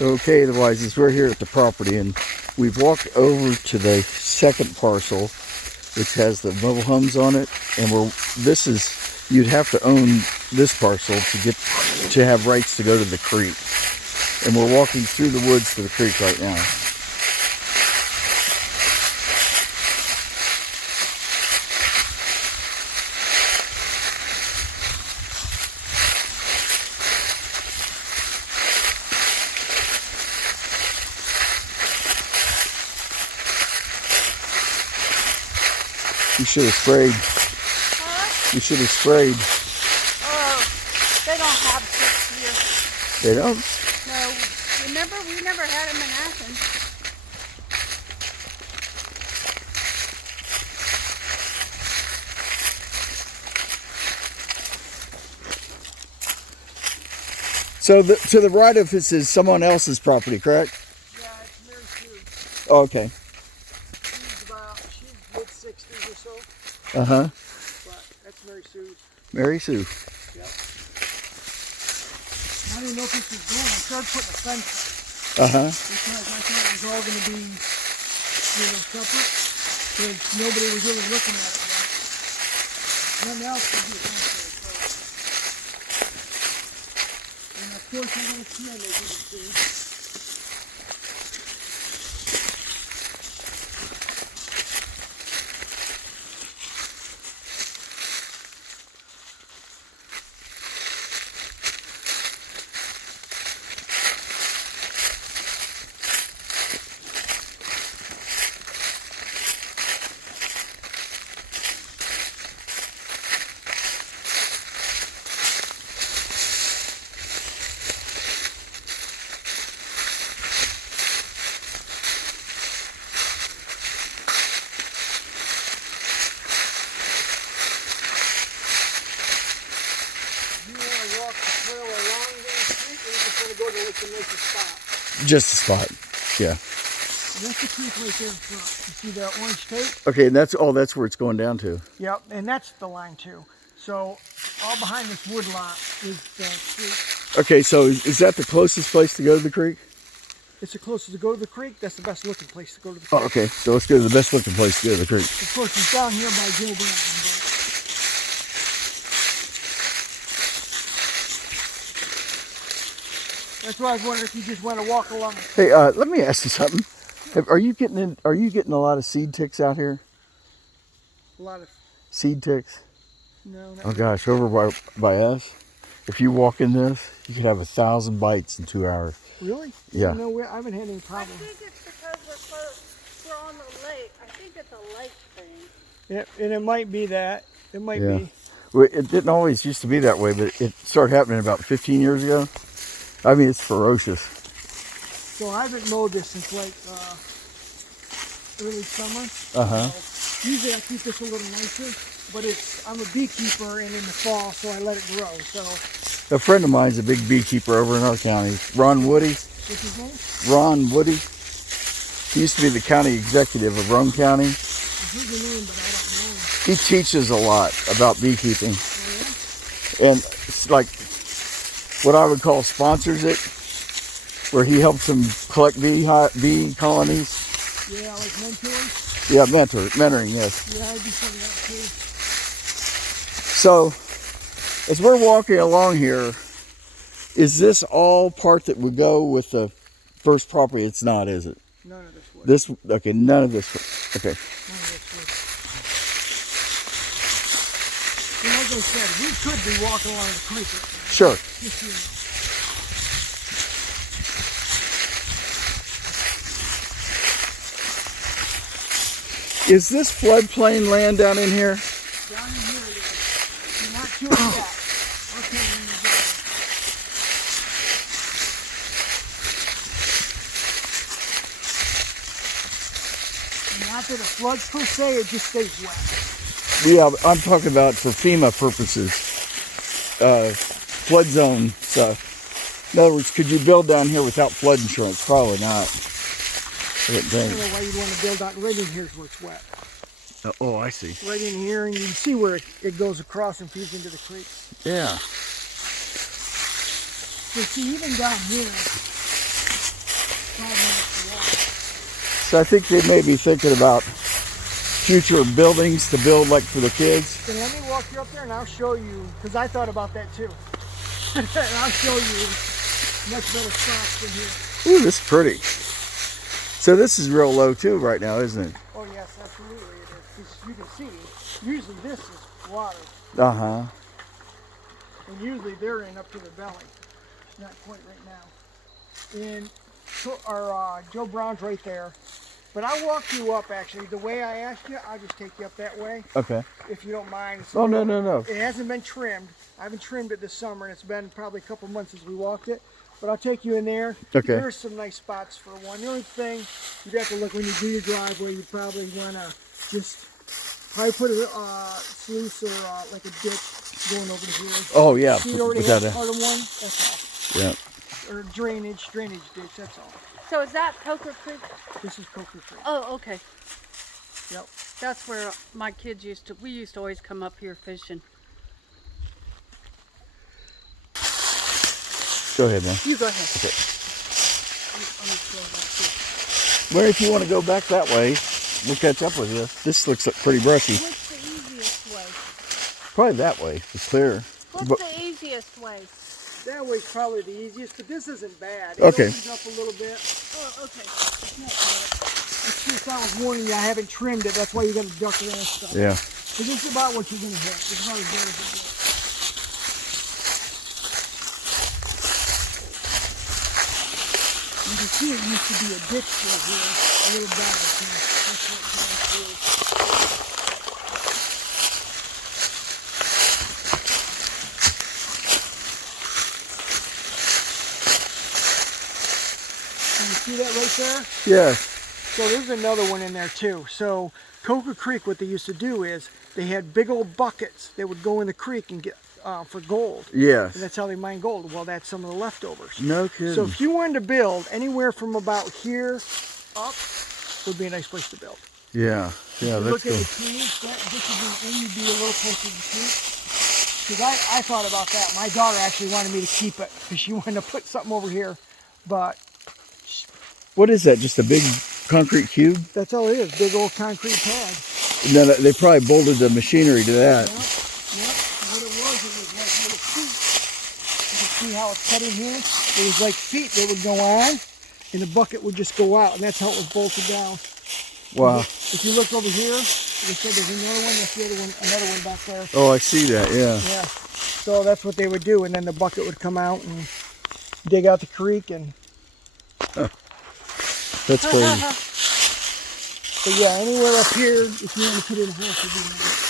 Okay, the Wises, we're here at the property and we've walked over to the second parcel, which has the mobile homes on it, and you'd have to own this parcel to have rights to go to the creek. And we're walking through the woods to the creek right now. You should have sprayed. Huh? You should have sprayed. Oh, they don't have ticks here. They don't? No. Remember, we never had them in Athens. So to the right of this is someone else's property, correct? Yeah, it's Mary Sue. Oh, okay. She's mid-60s or so, Uh-huh. but that's Mary Sue's. Mary Sue. Yep. I didn't know if this was going. I started putting a fence up Uh-huh. because I thought it was all going to be, separate, because nobody was really looking at it yet. Nothing else could be done to it, so. And of course, I got a smell as you can see. You want to walk the trail along the creek, or you just want to go to the spot? Just a spot. Yeah. That's the creek right there in front. You see that orange tape? Okay, and that's where it's going down to. Yep, and that's the line too. So all behind this wood lot is the creek. Okay, so is that the closest place to go to the creek? It's the closest to go to the creek. That's the best looking place to go to the creek. Oh, okay. So let's go to the best looking place to go to the creek. Of course, it's down here by Joe Brown. That's why I was wondering if you just want to walk along. Hey, let me ask you something. Are you getting a lot of seed ticks out here? A lot of Seed ticks? no. Not Oh gosh, over by us, if you walk in this, you could have 1,000 bites in 2 hours. really? Yeah. No, I haven't had any I problem. think it's because we're on the lake. I think it's a lake thing. Yeah, and it might be that. It might Yeah. be. Well, it didn't always used to be that way, but it started happening about 15 years ago. I mean, it's ferocious. So I haven't mowed this since like early summer. Uh-huh. Usually I keep this a little nicer, but I'm a beekeeper, and in the fall, so I let it grow. So A friend of mine's a big beekeeper over in our county, Ron Woody. what's his name? Ron Woody. He used to be the county executive of Rome County. I heard the name, but I don't know him. He teaches a lot about beekeeping. Oh, And it's like what I would call sponsors it, where he helps them collect bee colonies. yeah, like mentors. Yeah, mentoring, yes. Yeah, I do some of that too. So, as we're walking along here, is this all part that would go with the first property? It's not, is it? None of this wood. Okay, none of this. Okay. None of this wood. And like I said, we could be walking along the creek right now. Sure. Just so you know. Is this floodplain land down in here? Down in here it is. You're not sure yet. Okay, when you get there. And not that it floods per se, it just stays wet. Yeah, I'm talking about for FEMA purposes. Flood zone stuff. In other words, could you build down here without flood insurance? Probably not. I wouldn't I don't think. know why you'd want to build out right in here's where it's wet. Oh, I see. Right in here, and you can see where it goes across and feeds into the creek. Yeah. So see, even down here, 5 minutes to walk. So I think they may be thinking about future buildings to build like for the kids. Then let me walk you up there and I'll show you, because I thought about that too. And I'll show you much better spots than here. Ooh, this is pretty. So this is real low too right now, isn't it? Oh yes, absolutely it is. 'Cause you can see, usually this is water, Uh-huh. and usually they're in up to their belly. Not quite right now. And Joe Brown's right there. But I'll walk you up actually. The way I asked you, I'll just take you up that way, Okay. if you don't mind. It's Oh, no. It hasn't been trimmed. I haven't trimmed it this summer, and it's been probably a couple months since we walked it. But I'll take you in there. Okay. There's some nice spots for one. The only thing you'd have to look when you do your driveway, you probably want to just probably put a sluice or like a ditch going over here. Oh, yeah. You already Without have a, part of one. That's all. yeah. Or drainage ditch. That's all. So is that Poker Creek? This is Coker Creek. Oh, okay. Yep. That's where my kids we used to always come up here fishing. Go ahead, man. You go ahead. Okay. I'm gonna throw that too. Well, if you want to go back that way, we'll catch up with you. This looks pretty brushy. What's the easiest way? Probably that way. It's clear. What's But- the easiest way? That way's probably the easiest, but this isn't bad. It Okay. opens up a little bit. Oh, okay. It's not bad. It's just I was warning you, I haven't trimmed it. That's why you got to duck around stuff. Yeah. But this is about what you're going to hit. It's not as bad as it gets. You can see it used to be a ditch right here, a little bad. That's what it goes through. Can you see that right there? Yeah. So there's another one in there too. So Coker Creek, what they used to do is they had big old buckets that would go in the creek and get for gold. Yes. And that's how they mine gold. Well, that's some of the leftovers. No kidding. So if you wanted to build anywhere from about here up, would be a nice place to build. Yeah. Yeah, You that's look at cool. the trees, this would be, and you'd be a little closer to the creek. Because I thought about that. My daughter actually wanted me to keep it because she wanted to put something over here. But What is that? Just a big concrete cube? that's all it is, big old concrete pad. No, they probably bolted the machinery to that. Yep. What it was like little feet. You can see how it's cut in here. It was like feet that would go on, and the bucket would just go out, and that's how it was bolted down. Wow. If you look over here, they said there's another one. That's the other one, another one back there. Oh, I see that. Yeah. Yeah. So that's what they would do, and then the bucket would come out and dig out the creek, and That's crazy. but yeah, anywhere up here, if you want to put in a house, would be nice.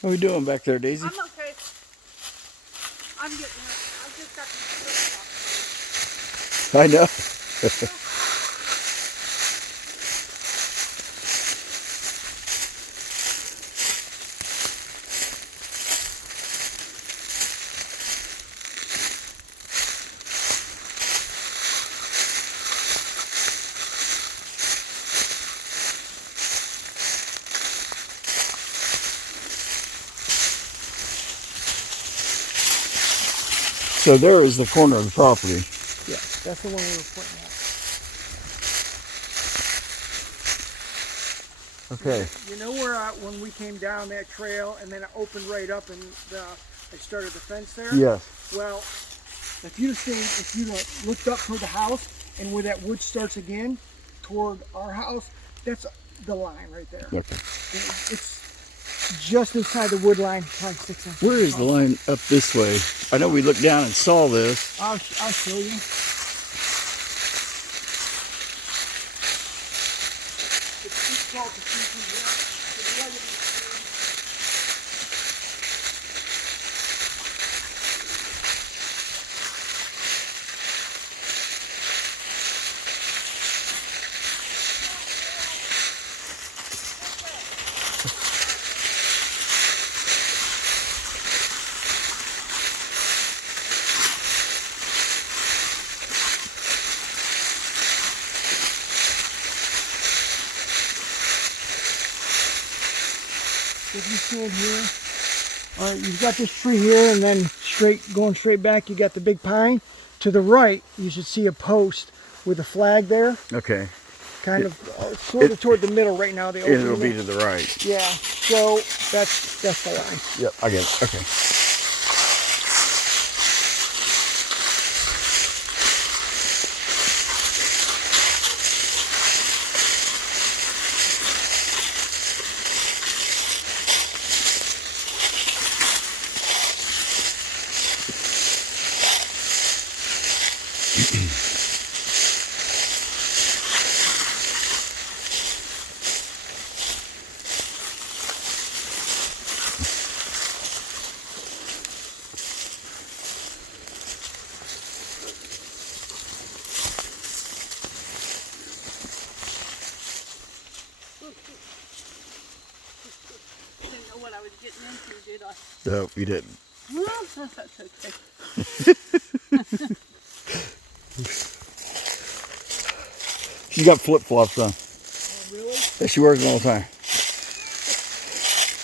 What are we doing back there, Daisy? I'm okay. I'm getting it. I just got the I know. So there is the corner of the property. Yeah, that's the one we were pointing at. Okay. You know where when we came down that trail and then it opened right up and I started the fence there? Yes. Well, if you'd looked up toward the house and where that wood starts again toward our house, that's the line right there. Okay. It's just inside the wood line, probably 6 inches. Where is the line up this way? I know we looked down and saw this. I'll show you. It's too tall to see through there. So the light will be through. if you stand here, all right, you've got this tree here, and then going straight back, you got the big pine. To the right, you should see a post with a flag there, Okay. kind of sort of toward the middle right now. The It'll opening. be to the right. Yeah, so that's the line. Yep, I get it. Okay. Didn't know what I was getting into, did I? No, you didn't. Well, that's okay. She's got flip-flops on. Oh, really? That she wears them all the time.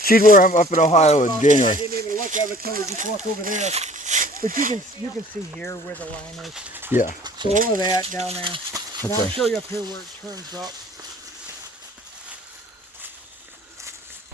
She'd wear them up in Ohio in I January. didn't even look at it until we just walked over there. But you can see here where the line is. Yeah. So all of that down there. Now I'll Okay. show you up here where it turns up.